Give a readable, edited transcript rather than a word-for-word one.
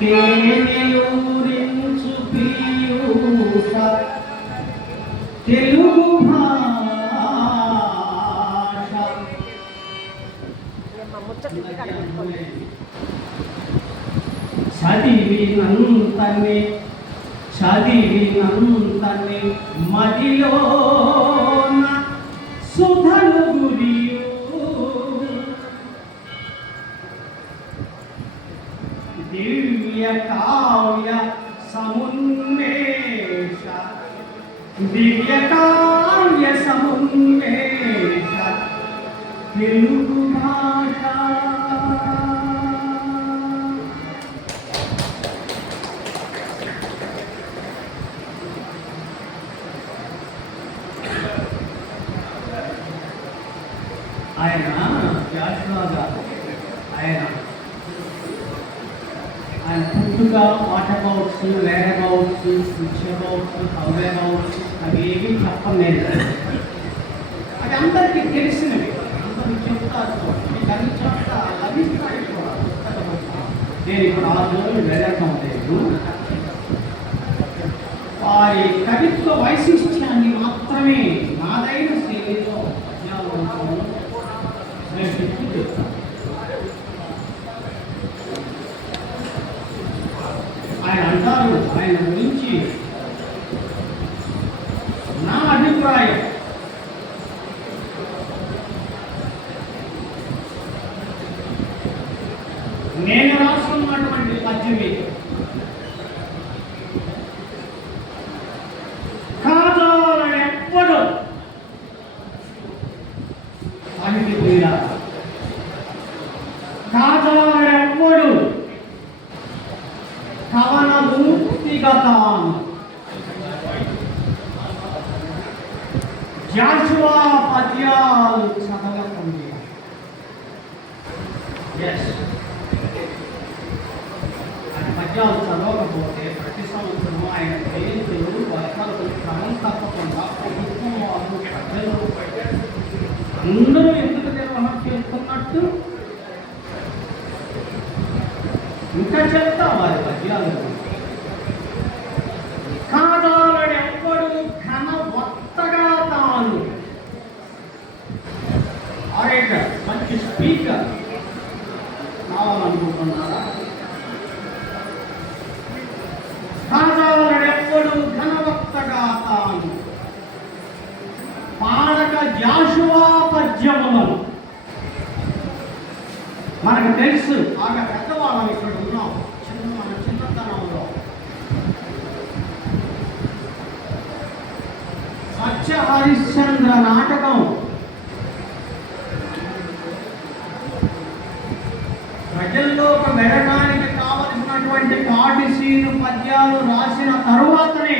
తేనెలూరించు పీయూష తెలుగు భాష చదివినంతనే మదిలోన సుధలు గురియు దివ్య కావ్య సమున్మేష దివ్య కావ్య సమున్మేష తెలుగు భాష. ఆయన ఆయన పుట్టుక what abouts where abouts which abouts how abouts అవి ఏమీ చెప్పలేదు. అది అందరికీ తెలిసినవి, అందరూ చెప్తారు. మీకు అన్ని చోట్ల లభిస్తాయి కూడా పుస్తకం. నేను ఇప్పుడు 6 రోజులు వెళ్ళటం లేదు. వారి కవిత్వ వైశిష్ట్యాన్ని మాత్రమే నాదైన శైలిలో నేను చెప్తాను. ఆయన అంటారు, ఆయన గురించి నా అభిప్రాయం నేను రాసుకున్నటువంటి పద్యం ఇది. కాదాలెప్పుడు సాహిత్య ప్రియుల కాదాలెప్పుడు కవన మూర్తిగతాన్ జాషువా పద్యాలు చదవకండి. ఆయన పద్యాలు చదవకపోతే ప్రతి సంవత్సరం ఆయన జయంతులు వర్షాలు క్రమం తప్పకుండా ప్రభుత్వం వాళ్ళు ప్రజలు అందరూ ఎందుకు నిర్వహణ చేస్తున్నట్టు ఇంకా చెప్తా వారి పద్యాలు. కాదాలెవ్వడు ఘన వక్తగా తాను. ఆరేటర్ మంచి స్పీకర్ కావాలనుకుంటున్నారా? కాదాలెవ్వడు ఘన వక్తగా తాను పాడక జాషువా పద్యములను. మనకు తెలుసు, బాగా పెద్దవాళ్ళం ఇక్కడ ఉన్నాం. మన చిన్నతనంలో సత్య హరిశ్చంద్ర నాటకం ప్రజల్లోకి వెళ్ళడానికి కావలసినటువంటి పాటిసీను పద్యాలు రాసిన తరువాతనే